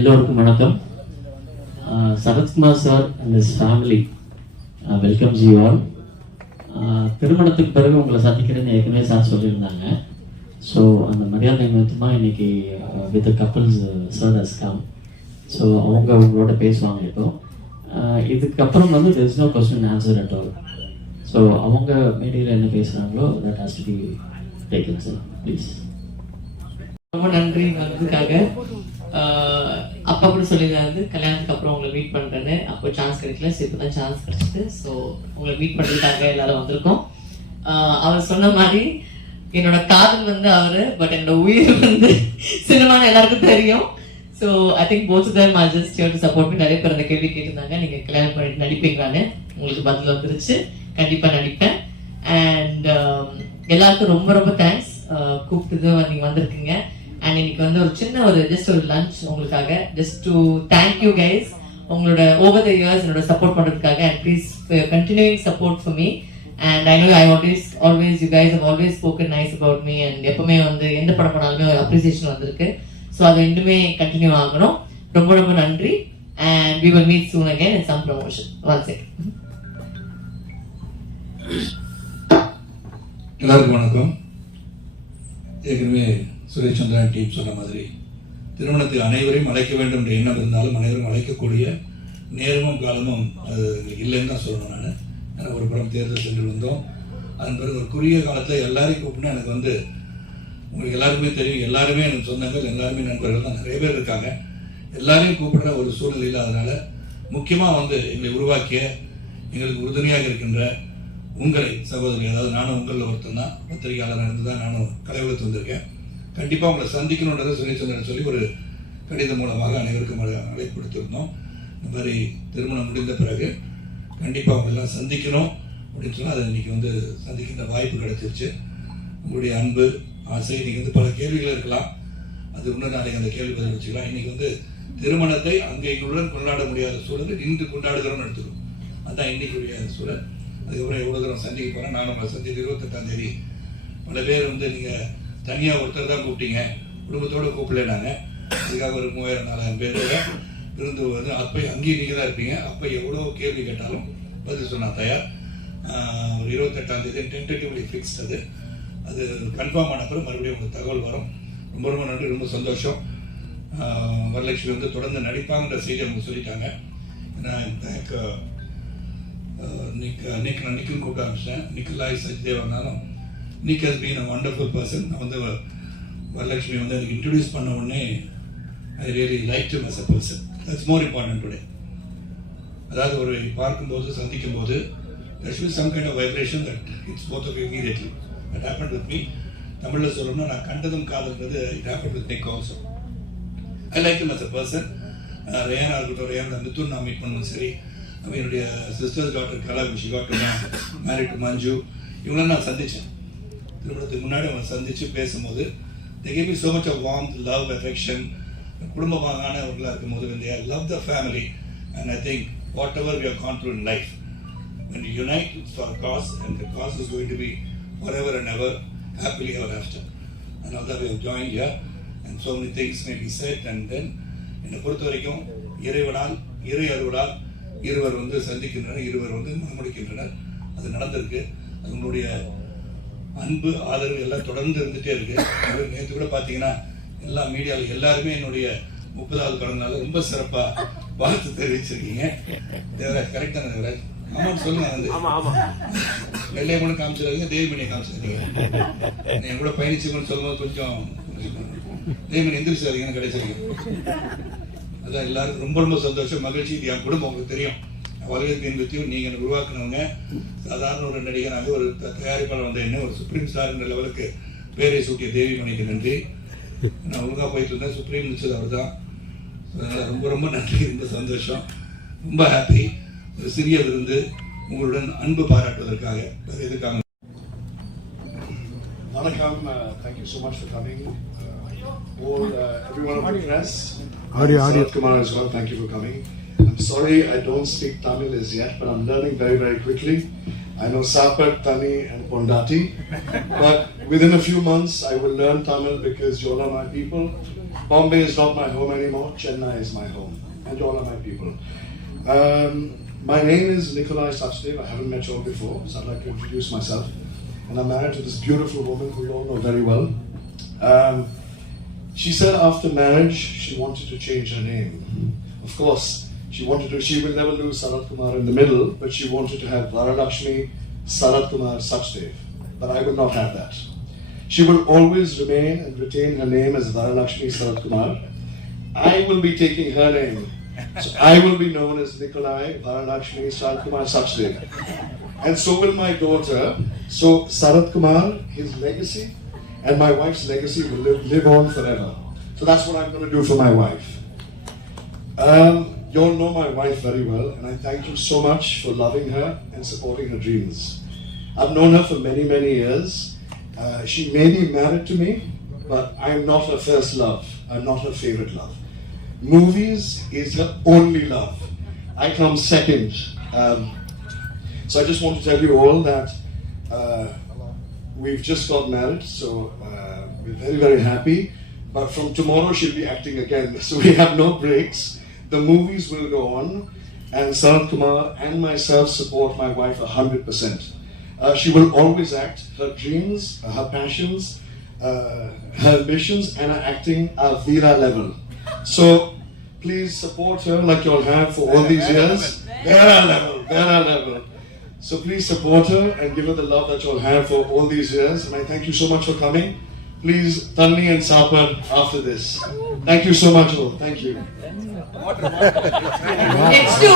எல்லோருக்கும் வணக்கம். Sarathkumar sir and his family welcomes you all. திருமணத்துக்கு பிறகு உங்களை சந்திக்கிறேன்னு ஏற்கனவே சார் சொல்லியிருந்தாங்க. ஸோ அந்த மரியாதை நிமித்தமாக இன்னைக்கு with couples sir has come. So அவங்க உங்களோட பேசுவாங்க. இப்போ இதுக்கப்புறம் வந்து there is no question and answer at all. So அவங்க மீடியாவில் என்ன பேசுகிறாங்களோ that has to be taken sir please. ரொம்ப நன்றி வந்ததுக்காக. அப்பா கூட சொல்லியிருந்தாரு கல்யாணத்துக்கு அப்புறம் உங்களை மீட் பண்ணுறேன்னு. அப்போ சான்ஸ் கிடைக்கல, ஸோ இப்போ தான் சான்ஸ் கிடைச்சிது. ஸோ உங்களை மீட் பண்ணுறதுக்காக எல்லாரும் வந்திருக்கோம். அவர் சொன்ன மாதிரி என்னோட காதல் வந்து அவரு, பட் என்னோட உயிர் வந்து சினிமான்னு எல்லாருக்கும் தெரியும். So I think both them are just here to support me. நிறைய பேர் அந்த கேள்வி கேட்டிருந்தாங்க, நீங்கள் கல்யாணம் பண்ணிட்டு நடிப்பீங்களான்னு. உங்களுக்கு பதில் வந்துருச்சு, கண்டிப்பாக நடிப்பேன். அண்ட் எல்லாருக்கும் ரொம்ப ரொம்ப தேங்க்ஸ் கூப்பிட்டு நீங்கள் வந்திருக்கீங்க. அண்ட் இன்னைக்கு வந்து ஒரு சின்ன ஜஸ்ட் ஒரு லஞ்ச் உங்களுக்காக, just to thank you guys உங்களோட ஓவர் த இயர்ஸ் என்னோட சப்போர்ட் பண்ணுறதுக்காக. And please continuing support for me. And I know I always you guys have always spoken nice about me. And எப்பவுமே வந்து எந்த படம் பண்ணாலுமே ஒரு அப்ரிசியேஷன் வந்திருக்கு. ஸோ அது இன்னுமே கண்டினியூ ஆகணும். ரொம்ப ரொம்ப நன்றி. And we will meet soon again in some promotion. One second. எல்லாருக்கும் வணக்கம். ஏற்கனவே சுரேஷ் சந்திரன் டீம் சொன்ன மாதிரி திருமணத்தில் அனைவரையும் அழைக்க வேண்டும் என்ற எண்ணம் இருந்தாலும் அனைவரும் அழைக்கக்கூடிய நேரமும் காலமும் அது இல்லைன்னு தான் சொல்லணும். நான் எனக்கு ஒரு புறம் தேர்தல் சென்று வந்தோம். அதன் பிறகு ஒரு குறுகிய காலத்தில் எல்லாரையும் கூப்பிட்டு எனக்கு வந்து உங்களுக்கு எல்லாருக்குமே தெரியும், எல்லாருமே எனக்கு சொந்தங்கள், எல்லாருமே நண்பர்கள் தான், நிறைய பேர் இருக்காங்க. எல்லாரையும் கூப்பிடுற ஒரு சூழ்நிலையில் அதனால் முக்கியமாக வந்து எங்களை உருவாக்கிய எங்களுக்கு உறுதுணையாக இருக்கின்ற உங்களை சகோதரி, அதாவது நானும் உங்களில் ஒருத்தன் தான், பத்திரிகையாளராக இருந்து தான் நானும் கலைவலத்து வந்திருக்கேன். கண்டிப்பாக உங்களை சந்திக்கணுன்றதை சுரேஷ் சொல்லி ஒரு கடிதம் மூலமாக அனைவருக்கும் அழைப்பு கொடுத்துருந்தோம். இந்த மாதிரி திருமணம் முடிந்த பிறகு கண்டிப்பாக அவங்க எல்லாம் சந்திக்கணும் அப்படின்னு சொன்னால் அதை இன்னைக்கு வந்து சந்திக்கின்ற வாய்ப்பு கிடைச்சிருச்சு. உங்களுடைய அன்பு ஆசை, இன்னைக்கு வந்து பல கேள்விகள் இருக்கலாம், அது இன்னும் நாளைக்கு அந்த கேள்வி பதில் வச்சுக்கலாம். இன்னைக்கு வந்து திருமணத்தை அங்கே எங்களுடன் கொண்டாட முடியாத சூழல் இன்று கொண்டாடுகிறோம்னு எடுத்துக்கணும். அதுதான் இன்னைக்குரிய சூழல். அதுக்கப்புறம் எவ்வளோ தூரம் சந்திக்க போகிறேன். நான் உங்களை சந்தித்து 28ஆம் தேதி பல பேர் வந்து நீங்கள் தனியாக ஒருத்தர் தான் கூப்பிட்டீங்க, குடும்பத்தோடு கூப்பிடலைனாங்க. அதுக்காக ஒரு 3000-4000 பேர் இருந்து வந்து அப்போ அங்கேயும் நீங்கள் தான் இருப்பீங்க. அப்போ எவ்வளோ கேள்வி கேட்டாலும் பதில் சொன்னால் தயார். ஒரு 28ஆம் தேதி டென்டேட்டிவ்லி ஃபிக்ஸ். அது கன்ஃபார்ம் ஆன பிறகு மறுபடியும் உங்களுக்கு தகவல் வரும். ரொம்ப ரொம்ப நன்றி, ரொம்ப சந்தோஷம். வரலட்சுமி வந்து தொடர்ந்து நடிப்பாங்கிற செய்தி அவங்க சொல்லிட்டாங்க. நான் நிக்குன்னு கூப்பிட ஆரம்பிச்சேன். நிக்கலாய் சச்தேவனாலும் Nick has been a wonderful person. நான் வந்து வரலட்சுமி வந்து எனக்கு இன்ட்ரடியூஸ் பண்ண உடனே I really like him as a person. That's more important today. அதாவது ஒரு பார்க்கும்போது சந்திக்கும் போது there should be some kind of vibration that hits both of you immediately. That happened with me. தமிழில் சொல்லணும்னா நான் கண்டதும் காதல்ன்றது it happened with Nick also. I like him as a person. ரேயானா இருக்கட்டும், ரேயான் மிதுன் நான் மீட் பண்ணணும். சரி, என்னுடைய sisters doctor Kala, she got to married to மஞ்சு, இவங்களாம் நான் சந்தித்தேன். திருமணத்துக்கு முன்னாடி அவங்க சந்தித்து பேசும்போது they gave me so much of warmth, love, affection. குடும்பமானவர்களாக இருக்கும்போது when they love the family, and I think whatever we have gone through in life, when we unite for a cause, and the cause is going to be forever and ever, happily ever after. And now that we have joined here, and so many things may be said, and then என்னை பொறுத்த வரைக்கும் இறைவனால் இறை அருளால் இருவர் வந்து சந்திக்கின்றனர், இருவர் வந்து மனமுடிக்கின்றனர். அது நடந்திருக்கு. அது உங்களுடைய அன்பு ஆதரவு எல்லாம் தொடர்ந்து இருந்துகிட்டே இருக்கு. நேற்று கூட பார்த்தீங்கன்னா எல்லா மீடியாவில் எல்லாருமே என்னுடைய 30வது பிறந்தநாள் ரொம்ப சிறப்பாக வாழ்த்து தெரிவிச்சிருக்கீங்க. தேவராஜ் கரெக்டான தேவராஜ் ஆமான்னு சொல்லுங்க. வந்து வெள்ளையம்மனு காமிச்சிருக்கீங்க, தேவிமணியை காமிச்சிருக்கீங்க. என் கூட பயணிச்சுக்கணும்னு சொல்லும்போது கொஞ்சம் தேவிமணி எந்திரிச்சாதீங்கன்னு கிடைச்சிருக்கீங்க. அதான் எல்லாருக்கும் ரொம்ப ரொம்ப சந்தோஷம், மகிழ்ச்சி. இது என் குடும்பம் உங்களுக்கு தெரியும். வலையத்தின் பற்றியும் நீங்கள் எனக்கு உருவாக்குனவங்க. சாதாரண ஒரு நடிகனாக ஒரு தயாரிப்பாளர் வந்த என்ன ஒரு சுப்ரீம் ஸ்டார்ன்ற லெவலுக்கு பேரை சூட்டிய தேவிமணிக்கு நன்றி. நான் ஒழுங்காக போயிட்டு இருந்தேன், சுப்ரீம் நிச்சது அவர் தான். அதனால் ரொம்ப ரொம்ப நன்றி, ரொம்ப சந்தோஷம், ரொம்ப ஹாப்பி. ஒரு சிறிய விருந்து உங்களுடன் அன்பு பாராட்டுவதற்காக வேறு எதுக்காக. வணக்கம். Thank you so much for coming. All everyone of my friends. Kumar as well. Thank you for coming. I'm sorry I don't speak Tamil as yet, but I'm learning very, very quickly. I know Sapat, Tani and Pondati, but within a few months I will learn Tamil because you all are my people Bombay is not my home anymore. Chennai is my home. And you all are my people. My name is Nikolai Sachdev. I haven't met you all before, so I'd like to introduce myself. And I'm married to this beautiful woman who you all know very well. She said after marriage she wanted to change her name. Of course, she will never lose Sarat Kumar in the middle, but she wanted to have Varalakshmi Sarat Kumar Sachdev. But I will not have that. She will always remain and retain her name as Varalakshmi Sarat Kumar. I will be taking her name. So I will be known as Nikolai Varalakshmi Sarat Kumar Sachdev. And so will my daughter. So Sarat Kumar, his legacy, and my wife's legacy will live on forever. So that's what I'm going to do for my wife. You all know my wife very well, and I thank you so much for loving her and supporting her dreams. I've known her for many, many years. She may be married to me, but I'm not her first love. I'm not her favorite love. Movies is her only love. I come second. So I just want to tell you all that we've just got married, so we're very, very happy. But from tomorrow she'll be acting again, so we have no breaks. The movies will go on, and Sarat Kumar and myself support my wife 100%. She will always act. Her dreams, her passions, her ambitions, and her acting are Veera level. So please support her like you all have for all these years. Veera level. So please support her and give her the love that you all have for all these years. And I thank you so much for coming. Please, Tanni and Sapar after this. Thank you so much all. Thank you. Next to